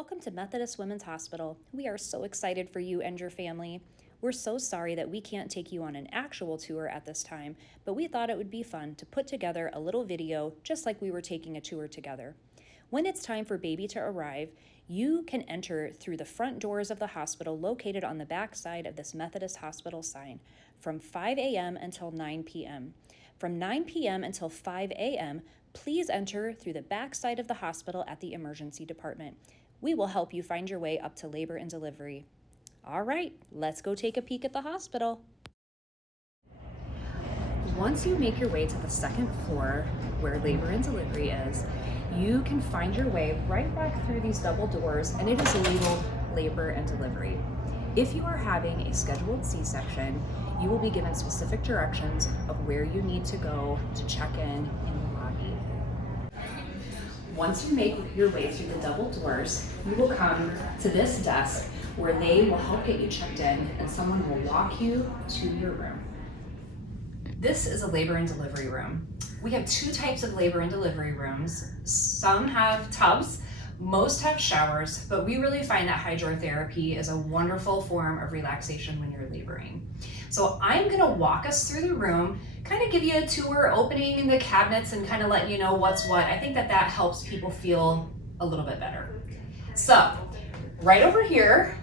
Welcome to Methodist Women's Hospital. We are so excited for you and your family. We're so sorry that we can't take you on an actual tour at this time, but we thought it would be fun to put together a little video just like we were taking a tour together. When it's time for baby to arrive, you can enter through the front doors of the hospital located on the back side of this Methodist hospital sign from 5 a.m. until 9 p.m. From 9 p.m. until 5 a.m., please enter through the back side of the hospital at the emergency department. We will help you find your way up to labor and delivery. All right, let's go take a peek at the hospital. Once you make your way to the second floor where labor and delivery is, you can find your way right back through these double doors, and it is labeled labor and delivery. If you are having a scheduled C-section, you will be given specific directions of where you need to go to check in the lobby. Once you make your way through the double doors, you will come to this desk where they will help get you checked in and someone will walk you to your room. This is a labor and delivery room. We have two types of labor and delivery rooms. Some have tubs, most have showers, but we really find that hydrotherapy is a wonderful form of relaxation when you're laboring. So I'm gonna walk us through the room, kind of give you a tour, opening the cabinets and kind of letting you know what's what. I think that helps people feel a little bit better. So right over here,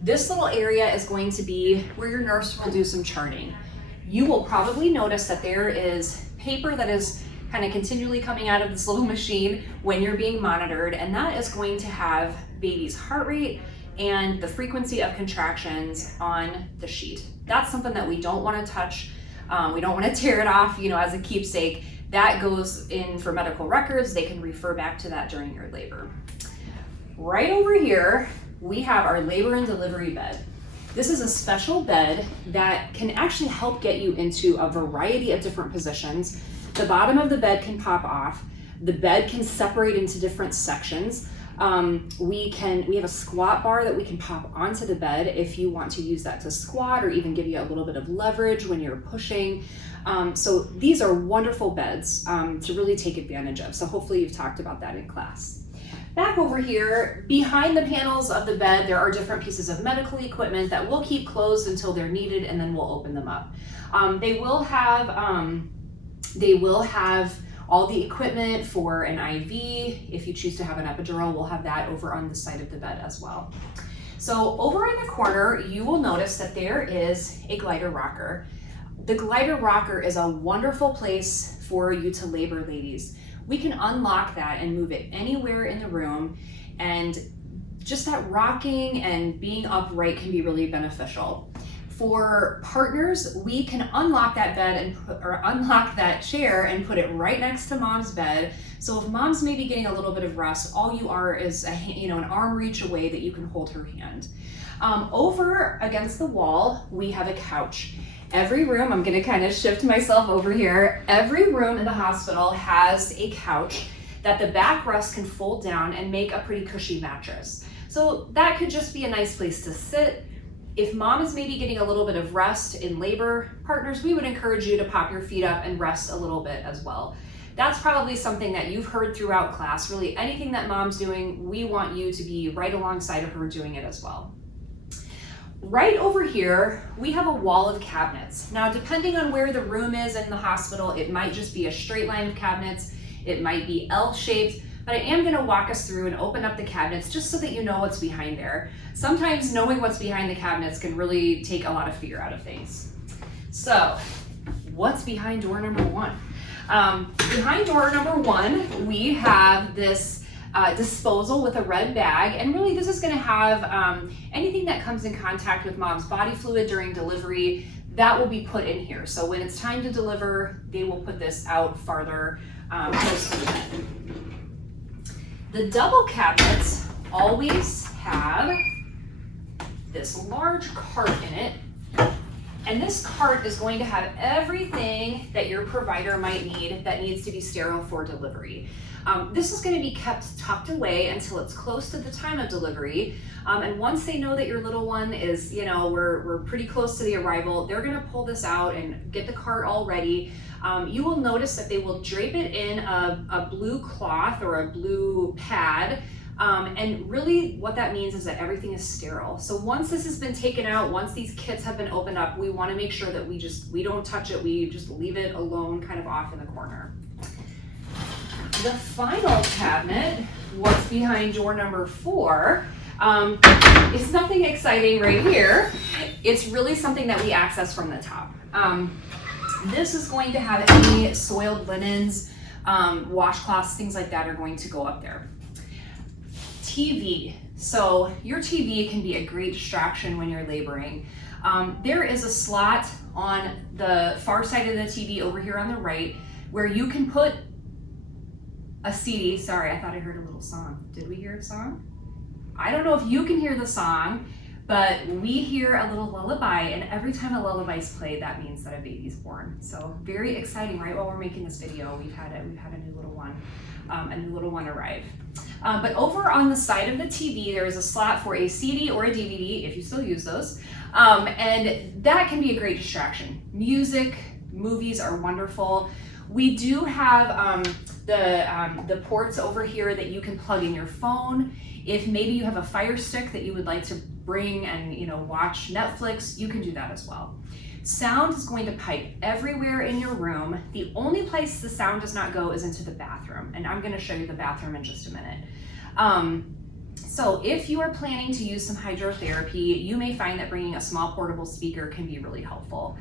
this little area is going to be where your nurse will do some charting. You will probably notice that there is paper that is kind of continually coming out of this little machine when you're being monitored, and that is going to have baby's heart rate and the frequency of contractions on the sheet. That's something that we don't want to touch. We don't want to tear it off, as a keepsake. That goes in for medical records. They can refer back to that during your labor. Right over here, we have our labor and delivery bed. This is a special bed that can actually help get you into a variety of different positions. The bottom of the bed can pop off. The bed can separate into different sections. We have a squat bar that we can pop onto the bed if you want to use that to squat or even give you a little bit of leverage when you're pushing. So these are wonderful beds to really take advantage of. So hopefully you've talked about that in class. Back over here, behind the panels of the bed, there are different pieces of medical equipment that we'll keep closed until they're needed, and then we'll open them up. They will have all the equipment for an IV. If you choose to have an epidural, we'll have that over on the side of the bed as well. So over in the corner, you will notice that there is a glider rocker. The glider rocker is a wonderful place for you to labor, ladies. We can unlock that and move it anywhere in the room, and just that rocking and being upright can be really beneficial. For partners, we can unlock that bed or unlock that chair and put it right next to mom's bed. So if mom's maybe getting a little bit of rest, all you are is an arm reach away that you can hold her hand. Over against the wall, we have a couch. Every room, I'm gonna kind of shift myself over here. Every room in the hospital has a couch that the backrest can fold down and make a pretty cushy mattress. So that could just be a nice place to sit. If mom is maybe getting a little bit of rest in labor, partners, we would encourage you to pop your feet up and rest a little bit as well. That's probably something that you've heard throughout class. Really, anything that mom's doing, we want you to be right alongside of her doing it as well. Right over here, we have a wall of cabinets. Now, depending on where the room is in the hospital, it might just be a straight line of cabinets. It might be L-shaped. But I am gonna walk us through and open up the cabinets just so that you know what's behind there. Sometimes knowing what's behind the cabinets can really take a lot of fear out of things. So, what's behind door number one? Behind door number one, we have this disposal with a red bag, and really this is gonna have anything that comes in contact with mom's body fluid during delivery, that will be put in here. So when it's time to deliver, they will put this out farther close to the bed. The double cabinets always have this large cart in it, and this cart is going to have everything that your provider might need that needs to be sterile for delivery. This is going to be kept tucked away until it's close to the time of delivery, and once they know that your little one is, we're pretty close to the arrival, they're going to pull this out and get the cart all ready. You will notice that they will drape it in a blue cloth or a blue pad And really what that means is that everything is sterile. So once this has been taken out, once these kits have been opened up, we want to make sure that we don't touch it, we just leave it alone, kind of off in the corner. The final cabinet, what's behind door number 4, is nothing exciting right here. It's really something that we access from the top. This is going to have any soiled linens, washcloths, things like that are going to go up there. TV. So your TV can be a great distraction when you're laboring. There is a slot on the far side of the TV over here on the right where you can put a CD. Sorry, I thought I heard a little song. Did we hear a song? I don't know if you can hear the song, but we hear a little lullaby, and every time a lullaby is played, that means that a baby's born. So very exciting, right? While we're making this video, we've had a new little one arrive. But over on the side of the TV, there is a slot for a CD or a DVD, if you still use those, and that can be a great distraction. Music, movies are wonderful. We do have the ports over here that you can plug in your phone. If maybe you have a Fire Stick that you would like to bring and watch Netflix, you can do that as well. Sound is going to pipe everywhere in your room. The only place the sound does not go is into the bathroom, and I'm going to show you the bathroom in just a minute. So if you are planning to use some hydrotherapy, you may find that bringing a small portable speaker can be really helpful.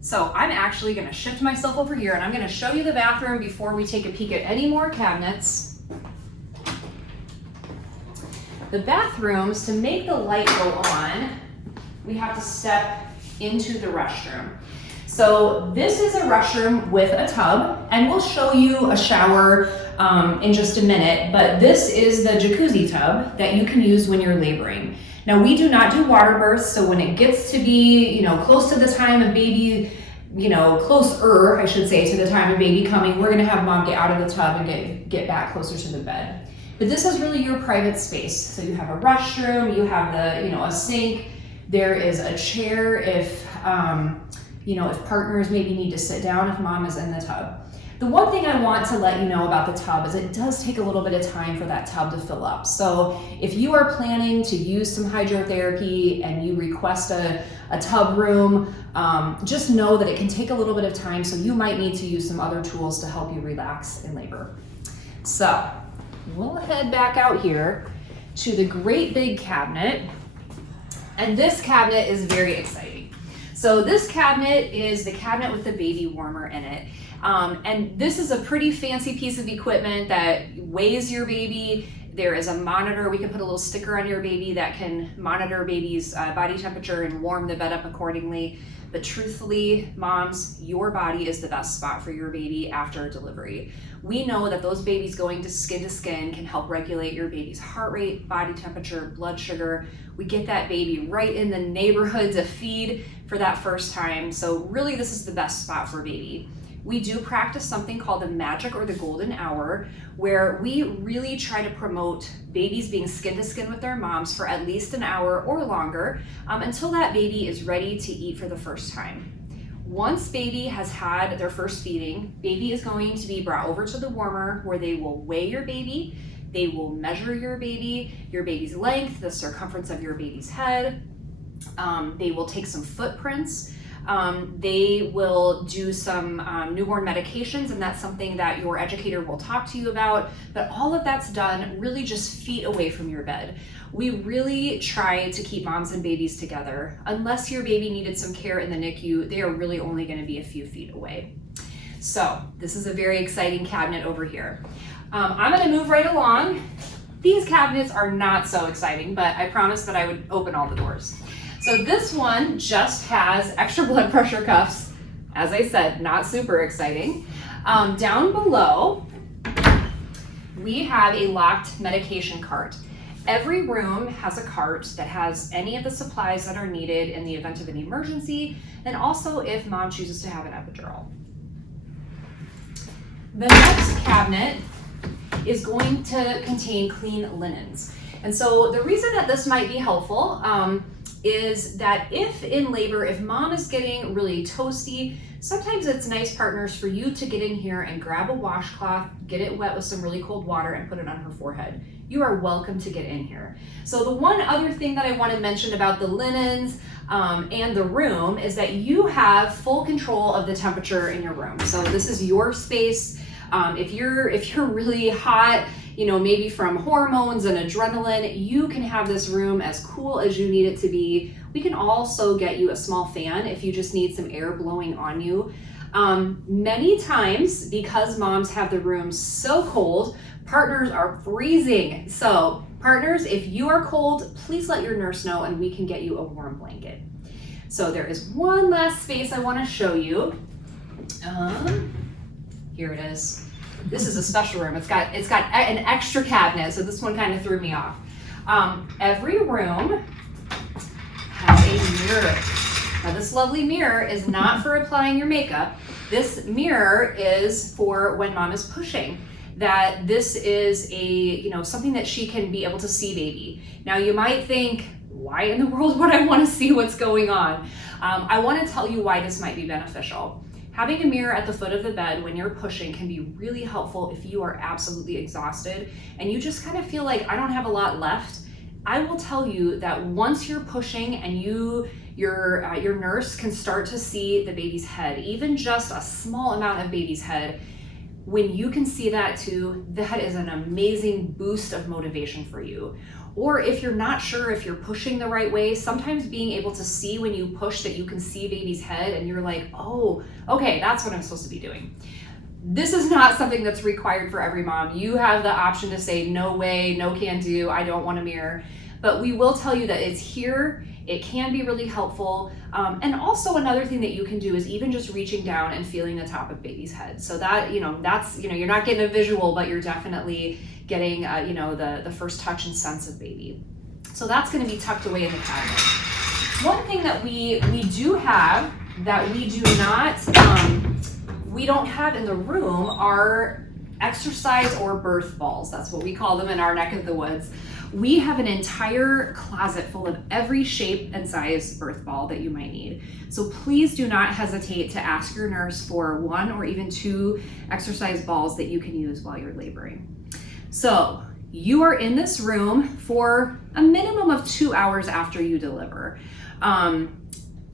So I'm actually going to shift myself over here, and I'm going to show you the bathroom before we take a peek at any more cabinets. The bathrooms, to make the light go on, we have to step into the restroom. So this is a restroom with a tub, and we'll show you a shower in just a minute, but this is the jacuzzi tub that you can use when you're laboring. Now, we do not do water births, so when it gets to be, close to the time of baby, closer, I should say, to the time of baby coming, we're gonna have mom get out of the tub and get back closer to the bed. But this is really your private space. So you have a restroom, you have a sink, there is a chair if partners maybe need to sit down if mom is in the tub. The one thing I want to let you know about the tub is it does take a little bit of time for that tub to fill up. So if you are planning to use some hydrotherapy and you request a tub room, just know that it can take a little bit of time, so you might need to use some other tools to help you relax in labor. So we'll head back out here to the great big cabinet, and this cabinet is very exciting. So this cabinet is the cabinet with the baby warmer in it. And this is a pretty fancy piece of equipment that weighs your baby. There is a monitor. We can put a little sticker on your baby that can monitor baby's body temperature and warm the bed up accordingly. But truthfully, moms, your body is the best spot for your baby after delivery. We know that those babies going to skin can help regulate your baby's heart rate, body temperature, blood sugar. We get that baby right in the neighborhood to feed for that first time. So really, this is the best spot for baby. We do practice something called the magic or the golden hour, where we really try to promote babies being skin to skin with their moms for at least an hour or longer until that baby is ready to eat for the first time. Once baby has had their first feeding, baby is going to be brought over to the warmer where they will weigh your baby, they will measure your baby's length, the circumference of your baby's head, they will take some footprints. They will do some newborn medications, and that's something that your educator will talk to you about, but all of that's done really just feet away from your bed. We really try to keep moms and babies together. Unless your baby needed some care in the NICU, they are really only going to be a few feet away. So this is a very exciting cabinet over here. I'm going to move right along. These cabinets are not so exciting, but I promised that I would open all the doors. So this one just has extra blood pressure cuffs. As I said, not super exciting. Down below, we have a locked medication cart. Every room has a cart that has any of the supplies that are needed in the event of an emergency, and also if mom chooses to have an epidural. The next cabinet is going to contain clean linens. And so the reason that this might be helpful, is that if in labor, if mom is getting really toasty, sometimes it's nice, partners, for you to get in here and grab a washcloth, get it wet with some really cold water and put it on her forehead. You are welcome to get in here. So the one other thing that I want to mention about the linens and the room is that you have full control of the temperature in your room. So this is your space. If you're really hot, you know, maybe from hormones and adrenaline, you can have this room as cool as you need it to be. We can also get you a small fan if you just need some air blowing on you. Many times, because moms have the room so cold, partners are freezing. So partners, if you are cold, please let your nurse know and we can get you a warm blanket. So there is one last space I want to show you. Here it is. This is a special room. It's got an extra cabinet, so this one kind of threw me off. Every room has a mirror. Now this lovely mirror is not for applying your makeup. This mirror is for when mom is pushing, that this is something that she can be able to see baby. Now you might think, why in the world would I want to see what's going on? I want to tell you why this might be beneficial. Having a mirror at the foot of the bed when you're pushing can be really helpful if you are absolutely exhausted and you just kind of feel like I don't have a lot left. I will tell you that once you're pushing and your nurse can start to see the baby's head, even just a small amount of baby's head, when you can see that too, that is an amazing boost of motivation for you. Or if you're not sure if you're pushing the right way, sometimes being able to see when you push that you can see baby's head and you're like, oh, okay, that's what I'm supposed to be doing. This is not something that's required for every mom. You have the option to say, no way, no can do, I don't want a mirror. But we will tell you that it's here. It can be really helpful. And also another thing that you can do is even just reaching down and feeling the top of baby's head. So that, that's, you're not getting a visual, but you're definitely getting, the first touch and sense of baby. So that's going to be tucked away in the cabinet. One thing that we do have that we don't have in the room are exercise or birth balls. That's what we call them in our neck of the woods. We have an entire closet full of every shape and size birth ball that you might need. So please do not hesitate to ask your nurse for 1 or even 2 exercise balls that you can use while you're laboring. So you are in this room for a minimum of 2 hours after you deliver.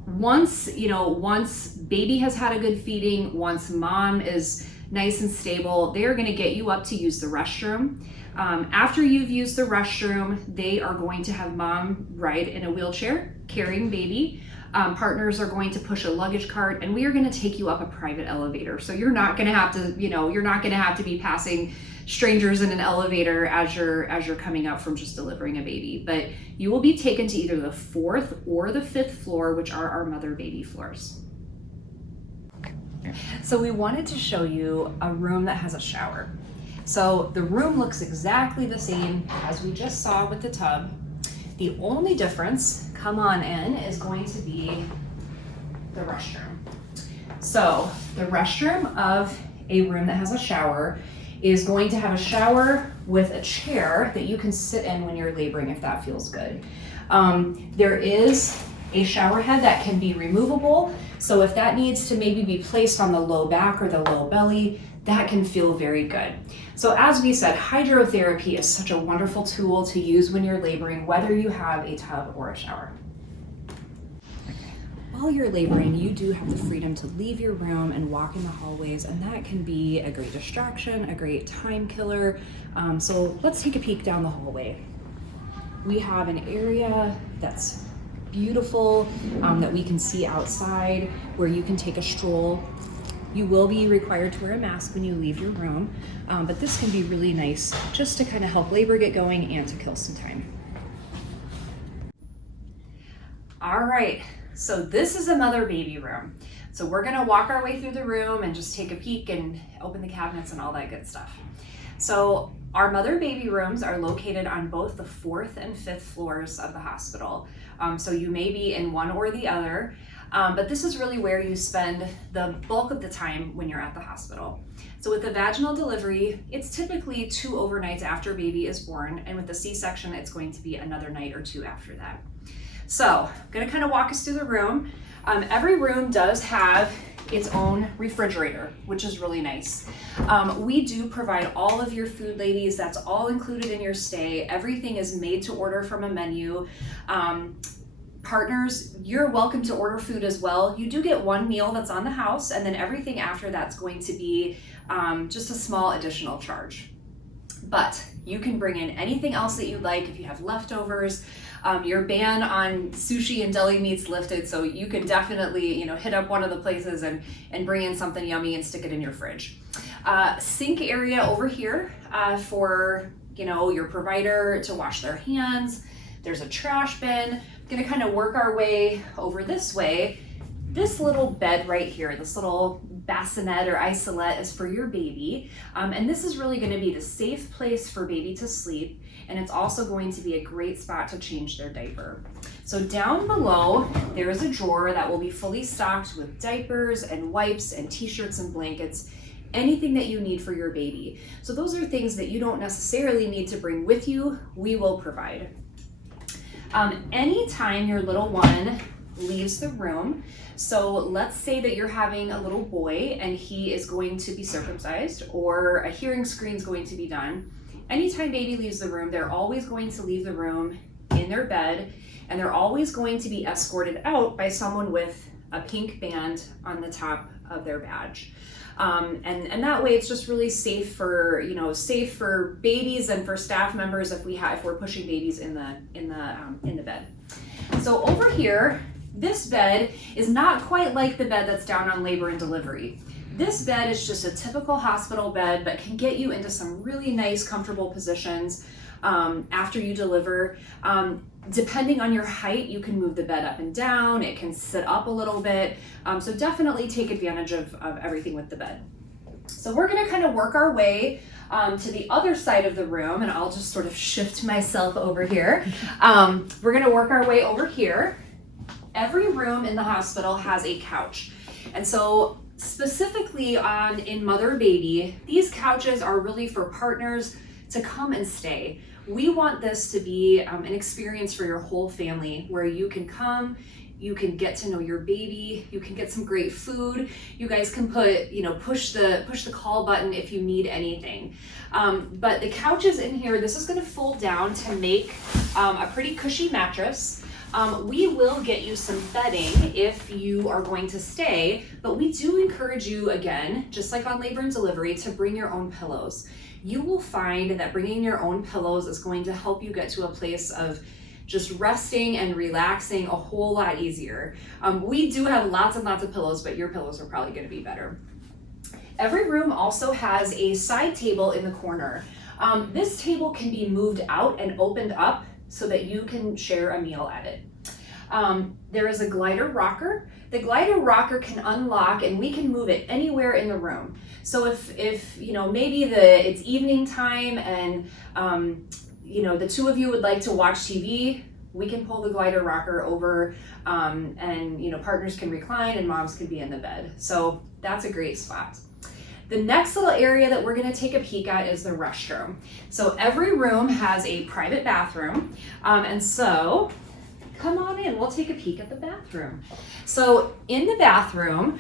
Once baby has had a good feeding, once mom is nice and stable, they are going to get you up to use the restroom. After you've used the restroom, they are going to have mom ride in a wheelchair carrying baby. Partners are going to push a luggage cart, and we are going to take you up a private elevator. So you're not going to have to, you're not going to have to be passing strangers in an elevator as you're coming out from just delivering a baby. But you will be taken to either the 4th or the 5th floor, which are our mother baby floors. So we wanted to show you a room that has a shower. So the room looks exactly the same as we just saw with the tub. The only difference, come on in, is going to be the restroom. So the restroom of a room that has a shower is going to have a shower with a chair that you can sit in when you're laboring if that feels good. There is a shower head that can be removable. So if that needs to maybe be placed on the low back or the low belly, that can feel very good. So as we said, hydrotherapy is such a wonderful tool to use when you're laboring, whether you have a tub or a shower. While you're laboring, you do have the freedom to leave your room and walk in the hallways, and that can be a great distraction, a great time killer. So let's take a peek down the hallway. We have an area that's beautiful that we can see outside where you can take a stroll. You will be required to wear a mask when you leave your room, but this can be really nice just to kind of help labor get going and to kill some time. All right, so this is a mother baby room. So we're gonna walk our way through the room and just take a peek and open the cabinets and all that good stuff. So our mother baby rooms are located on both the 4th and 5th floors of the hospital. So you may be in one or the other. But this is really where you spend the bulk of the time when you're at the hospital. So with the vaginal delivery, it's typically 2 overnights after baby is born, and with the C-section, it's going to be another night or 2 after that. So I'm gonna kind of walk us through the room. Every room does have its own refrigerator, which is really nice. We do provide all of your food, ladies. That's all included in your stay. Everything is made to order from a menu. Partners, you're welcome to order food as well. You do get one meal that's on the house, and then everything after that's going to be just a small additional charge. But you can bring in anything else that you'd like if you have leftovers. Your ban on sushi and deli meat's lifted, so you can definitely, hit up one of the places and bring in something yummy and stick it in your fridge. Sink area over here for, your provider to wash their hands. There's a trash bin. Gonna kind of work our way over this way. This little bed right here, this little bassinet or isolette is for your baby. And this is really gonna be the safe place for baby to sleep. And it's also going to be a great spot to change their diaper. So down below, there is a drawer that will be fully stocked with diapers and wipes and t-shirts and blankets, anything that you need for your baby. So those are things that you don't necessarily need to bring with you, we will provide. Anytime your little one leaves the room, so let's say that you're having a little boy and he is going to be circumcised or a hearing screen is going to be done. Anytime baby leaves the room, they're always going to leave the room in their bed, and they're always going to be escorted out by someone with a pink band on the top of their badge. And that way it's just really safe for, safe for babies and for staff members if we're pushing babies in the bed. So over here, this bed is not quite like the bed that's down on labor and delivery. This bed is just a typical hospital bed, but can get you into some really nice, comfortable positions after you deliver. Depending on your height, you can move the bed up and down. It can sit up a little bit. So definitely take advantage of everything with the bed. So we're gonna kind of work our way to the other side of the room, and I'll just sort of shift myself over here. We're gonna work our way over here. Every room in the hospital has a couch. And so specifically in mother baby, these couches are really for partners to come and stay. We want this to be an experience for your whole family where you can come, you can get to know your baby, you can get some great food. You guys can push the call button if you need anything. But the couches in here, this is gonna fold down to make a pretty cushy mattress. We will get you some bedding if you are going to stay, but we do encourage you, again, just like on labor and delivery, to bring your own pillows. You will find that bringing your own pillows is going to help you get to a place of just resting and relaxing a whole lot easier. We do have lots and lots of pillows, but your pillows are probably going to be better. Every room also has a side table in the corner. This table can be moved out and opened up so that you can share a meal at it. There is a glider rocker. The glider rocker can unlock and we can move it anywhere in the room. So if maybe it's evening time and the two of you would like to watch TV, we can pull the glider rocker over and partners can recline and moms can be in the bed. So that's a great spot. The next little area that we're going to take a peek at is the restroom. So every room has a private bathroom, and so come on in, we'll take a peek at the bathroom. So in the bathroom,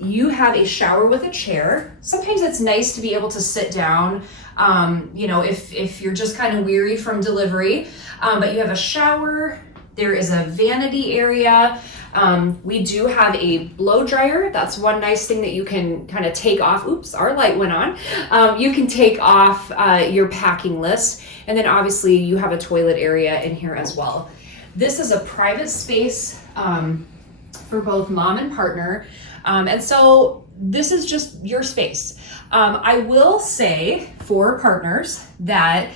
you have a shower with a chair. Sometimes it's nice to be able to sit down, if you're just kind of weary from delivery, but you have a shower. There is a vanity area. We do have a blow dryer. That's one nice thing that you can kind of take off. Oops, our light went on. You can take off your packing list. And then obviously you have a toilet area in here as well. This is a private space for both mom and partner. And so this is just your space. I will say for partners that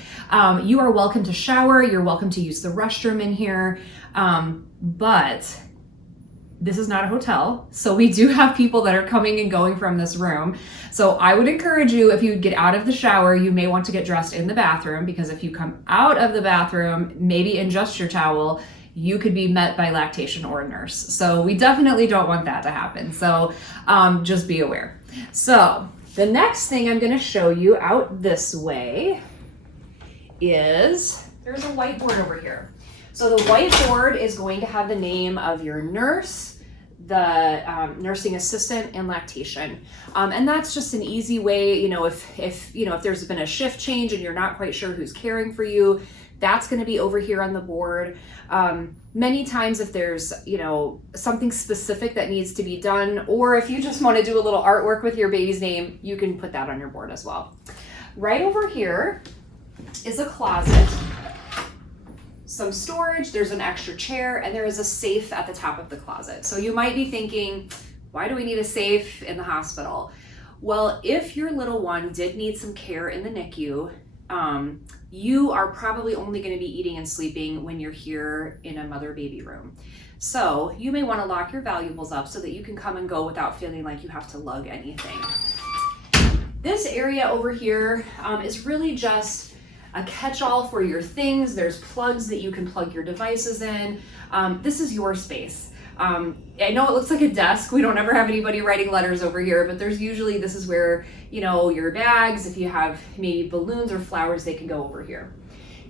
you are welcome to shower, you're welcome to use the restroom in here, but this is not a hotel, so we do have people that are coming and going from this room. So I would encourage you, if you get out of the shower, you may want to get dressed in the bathroom, because if you come out of the bathroom, maybe in just your towel, you could be met by lactation or a nurse. So we definitely don't want that to happen. So just be aware. So the next thing I'm going to show you out this way is there's a whiteboard over here. So the whiteboard is going to have the name of your nurse, the nursing assistant, and lactation. And that's just an easy way, if there's been a shift change and you're not quite sure who's caring for you, that's going to be over here on the board. Many times if there's, something specific that needs to be done, or if you just want to do a little artwork with your baby's name, you can put that on your board as well. Right over here is a closet, some storage, there's an extra chair, and there is a safe at the top of the closet. So you might be thinking, why do we need a safe in the hospital? Well, if your little one did need some care in the NICU, you are probably only going to be eating and sleeping when you're here in a mother-baby room. So you may want to lock your valuables up so that you can come and go without feeling like you have to lug anything. This area over here is really just a catch-all for your things. There's plugs that you can plug your devices in. This is your space. I know it looks like a desk. We don't ever have anybody writing letters over here, but this is where, your bags, if you have maybe balloons or flowers, they can go over here.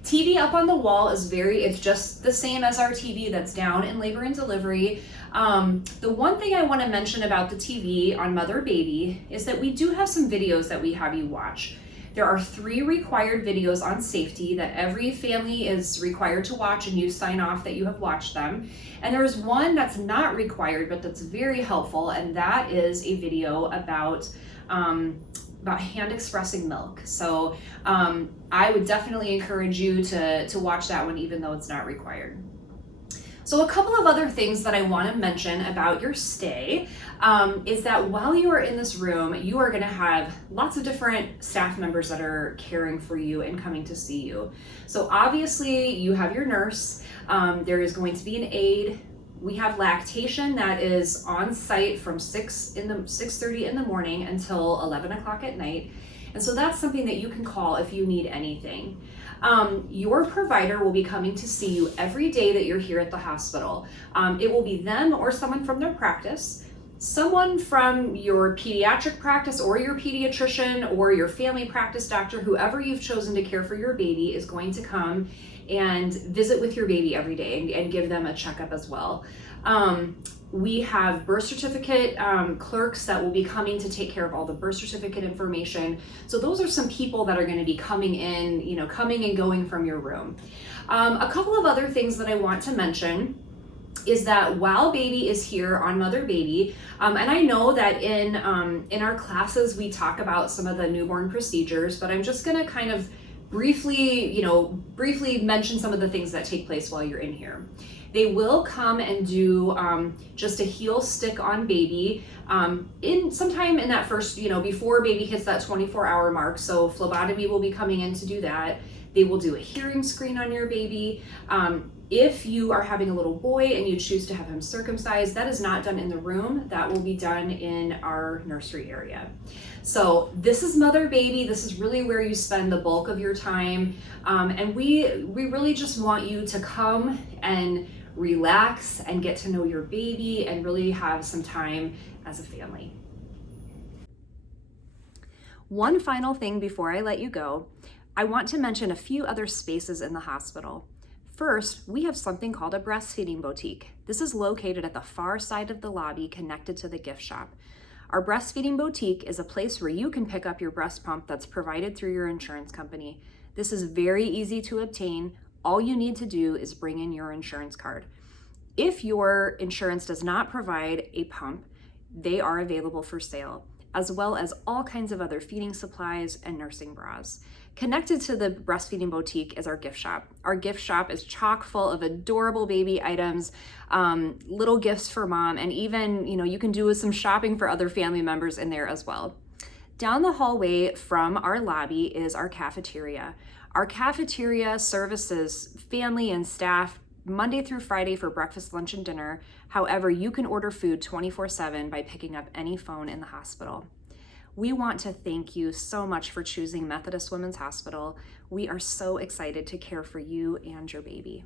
TV up on the wall it's just the same as our TV that's down in labor and delivery. The one thing I want to mention about the TV on Mother Baby is that we do have some videos that we have you watch. There are 3 required videos on safety that every family is required to watch, and you sign off that you have watched them. And there's one that's not required, but that's very helpful, and that is a video about hand expressing milk. So I would definitely encourage you to watch that one, even though it's not required. So a couple of other things that I want to mention about your stay is that while you are in this room, you are going to have lots of different staff members that are caring for you and coming to see you. So obviously you have your nurse, there is going to be an aide. We have lactation that is on site from 6:30 in the morning until 11 o'clock at night. And so that's something that you can call if you need anything. Your provider will be coming to see you every day that you're here at the hospital. It will be them or someone from their practice. Someone from your pediatric practice or your pediatrician or your family practice doctor, whoever you've chosen to care for your baby, is going to come and visit with your baby every day and give them a checkup as well. We have birth certificate clerks that will be coming to take care of all the birth certificate information. So those are some people that are going to be coming in, coming and going from your room. A couple of other things that I want to mention is that while baby is here on Mother Baby, and I know that in our classes we talk about some of the newborn procedures, but I'm just going to kind of briefly mention some of the things that take place while you're in here. They will come and do just a heel stick on baby in sometime in that first, before baby hits that 24-hour mark. So phlebotomy will be coming in to do that. They will do a hearing screen on your baby. If you are having a little boy and you choose to have him circumcised, that is not done in the room. That will be done in our nursery area. So this is Mother Baby. This is really where you spend the bulk of your time. And we really just want you to come and relax and get to know your baby and really have some time as a family. One final thing before I let you go, I want to mention a few other spaces in the hospital. First, we have something called a breastfeeding boutique. This is located at the far side of the lobby connected to the gift shop. Our breastfeeding boutique is a place where you can pick up your breast pump that's provided through your insurance company. This is very easy to obtain. All you need to do is bring in your insurance card. If your insurance does not provide a pump, they are available for sale, as well as all kinds of other feeding supplies and nursing bras. Connected to the breastfeeding boutique is our gift shop. Our gift shop is chock full of adorable baby items, little gifts for mom, and even, you can do some shopping for other family members in there as well. Down the hallway from our lobby is our cafeteria. Our cafeteria services family and staff Monday through Friday for breakfast, lunch, and dinner. However, you can order food 24/7 by picking up any phone in the hospital. We want to thank you so much for choosing Methodist Women's Hospital. We are so excited to care for you and your baby.